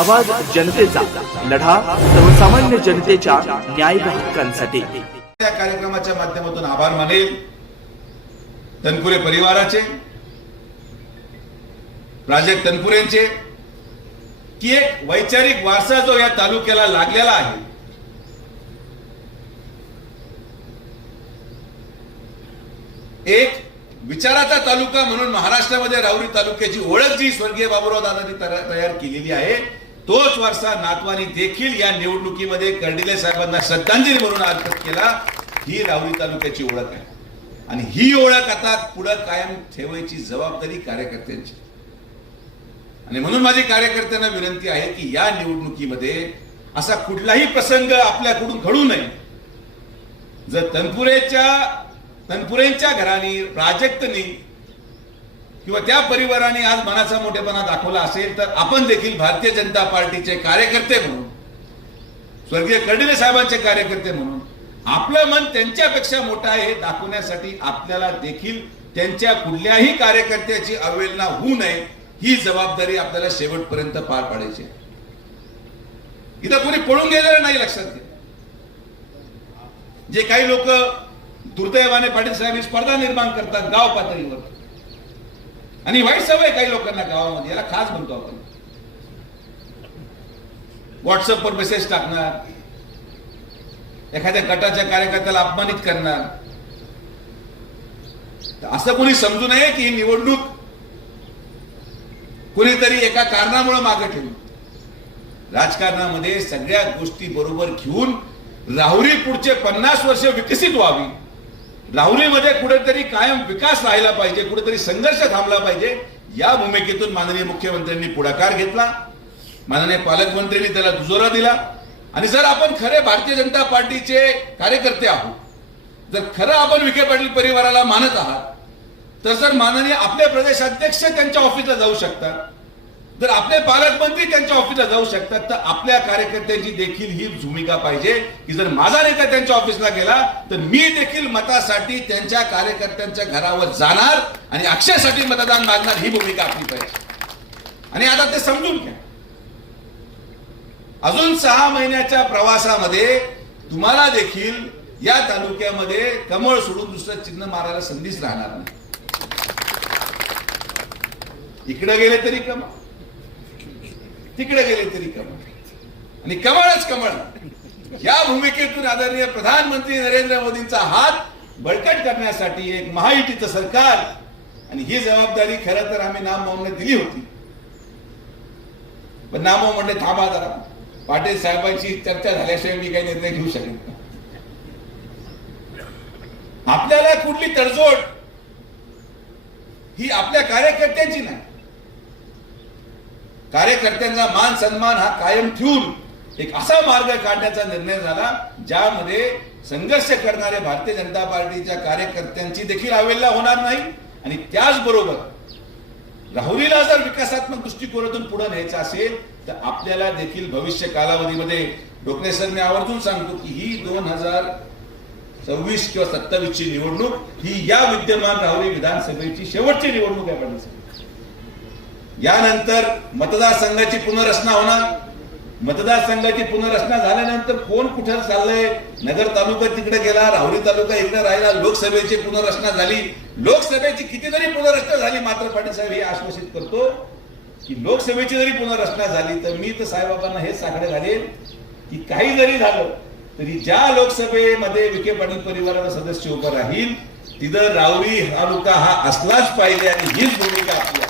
आवाज जनतेचा, लढा सर्वसामान्य जनतेच्या न्याय व हक्कांसाठी। या कार्यक्रमाच्या माध्यमातून आभार मानेल तनपुरे परिवाराचे, प्राजक्त तनपुरेंचे, की एक वैचारिक वारसा जो या तालुक्याला लागलेला आहे, एक विचाराचा तालुका म्हणून महाराष्ट्रामध्ये राहुरी तालुक्याची ओळख जी स्वर्गीय बाबूराव दादांनी तयार केलेली आहे, तोच वारसा नातवानी देखील या निवडणुकीमध्ये कर्डिले साहेबांना श्रद्धांजली म्हणून अर्पण केला। ही राहुरी तालुक्याची ओळख आहे आणि ही ओळख आता पुढे कायम ठेवायची जबाबदारी कार्यकर्त्यांची। आणि म्हणून माझी कार्यकर्त्यांना विनंती आहे की या निवडणुकीमध्ये असा कुठलाही प्रसंग आपल्याकडून घडू नये। जर तनपुरेंच्या घराणी, प्राजक्तनी किंवा त्या परिवाराने आज मनाचा मोठेपणा दाखवला असेल तर आपण देखील भारतीय जनता पार्टीचे कार्यकर्ते म्हणून, स्वर्गीय कर्डिले साहेबांचे कार्यकर्ते म्हणून आपलं मन त्यांच्यापेक्षा मोठं आहे हे दाखवण्यासाठी आपल्याला देखील त्यांच्या कुठल्याही कार्यकर्त्याची अवहेलना होऊ नये ही जबाबदारी आपल्याला शेवटपर्यंत पार पाडायची आहे। इथं कोणी पळून गेलेलं नाही, लक्षात घ्या। जे काही लोक दुर्दैवाने पाटील साहेब स्पर्धा निर्माण करतात गाव पातळीवर, आणि वाईट सवय काही लोकांना गावामध्ये, याला खास म्हणतो आपण, व्हॉट्सअपवर मेसेज टाकणार, एखाद्या गटाच्या कार्यकर्त्याला अपमानित करणार। असं कोणी समजू नये की ही निवडणूक कोणीतरी एका कारणामुळे मागे ठेवून, राजकारणामध्ये सगळ्या गोष्टी बरोबर घेऊन राहुरी पुढचे 50 वर्ष विकसित व्हावी, राहुरीमध्ये कुठेतरी कायम विकास राहिला पाहिजे, कुठेतरी संघर्ष थांबला पाहिजे, या भूमिकेतून माननीय मुख्यमंत्र्यांनी पुढाकार घेतला, माननीय पालकमंत्र्यांनी त्याला दुजोरा दिला। आणि जर आपण खरे भारतीय जनता पार्टीचे कार्यकर्ते आहोत, जर खरं आपण विखे पाटील परिवाराला मानत आहात, तर जर माननीय आपले प्रदेशाध्यक्ष त्यांच्या ऑफिसला जाऊ शकतात, जर आपले पालकमंत्री त्यांच्या ऑफिसला जाऊ शकतात, तर आपल्या कार्यकर्त्यांची देखील ही भूमिका पाहिजे की जर माझा नेता त्यांच्या ऑफिसला गेला तर मी देखील मतासाठी त्यांच्या कार्यकर्त्यांच्या घरावर जाणार आणि अक्षरसाठी मतदान मागणार, ही भूमिका आपली पाहिजे। आणि आता ते समजून घ्या, अजून 6 महिन्याच्या प्रवासामध्ये तुम्हाला देखील या तालुक्यामध्ये कमळ सोडून दुसरं चिन्ह मारायला संधीच राहणार नाही। इकडे गेले तरी कमळ, तिकडे गेले तरी कमळ, आणि कमळच कमळ। या भूमिकेतून आदरणीय प्रधानमंत्री नरेंद्र मोदींचा हात बळकट करण्यासाठी एक महायुतीचं सरकार, आणि ही जबाबदारी खरं तर आम्ही नाममोहरला दिली होती, पण नामो म्हणले थांबा जरा, पाटील साहेबांची चर्चा झाल्याशिवाय मी काही निर्णय घेऊ शकेन का? आपल्याला कुठली तडजोड ही आपल्या कार्यकर्त्यांची नाही, कार्यकर्त्यांचा मान सन्मान हा कायम ठेवून एक असा मार्ग काढण्याचा निर्णय झाला ज्यामध्ये संघर्ष करणारे भारतीय जनता पार्टीच्या कार्यकर्त्यांची देखील अवहेलना होणार नाही। आणि त्याचबरोबर राहुरीला जर विकासात्मक दृष्टिकोनातून पुढे न्यायचं असेल तर आपल्याला देखील भविष्य कालावधीमध्ये, डोकणे सर मी आवर्जून सांगतो की ही 2026 किंवा 27 ची निवडणूक ही या विद्यमान राहुरी विधानसभेची शेवटची निवडणूक आहे पाटील। यानंतर मतदारसंघाची पुनर्रचना होणार, मतदारसंघाची पुनर्रचना झाल्यानंतर कोण कुठे चाललंय, नगर तालुका तिकडे गेला, राहुरी तालुका इकडे राहिला, लोकसभेची पुनर्रचना झाली, लोकसभेची किती जरी पुनर्रचना झाली, मात्र पाटील साहेब हे आश्वासित करतो की लोकसभेची जरी पुनर्रचना झाली तर मी तर साहेबांना हेच साकडे घालेल की काही जरी झालं तरी ज्या लोकसभेमध्ये विखे पाटील परिवाराचा सदस्य उभा राहील तिथं राहुरी तालुका हा असलाच पाहिजे, आणि हीच भूमिका आपली आहे।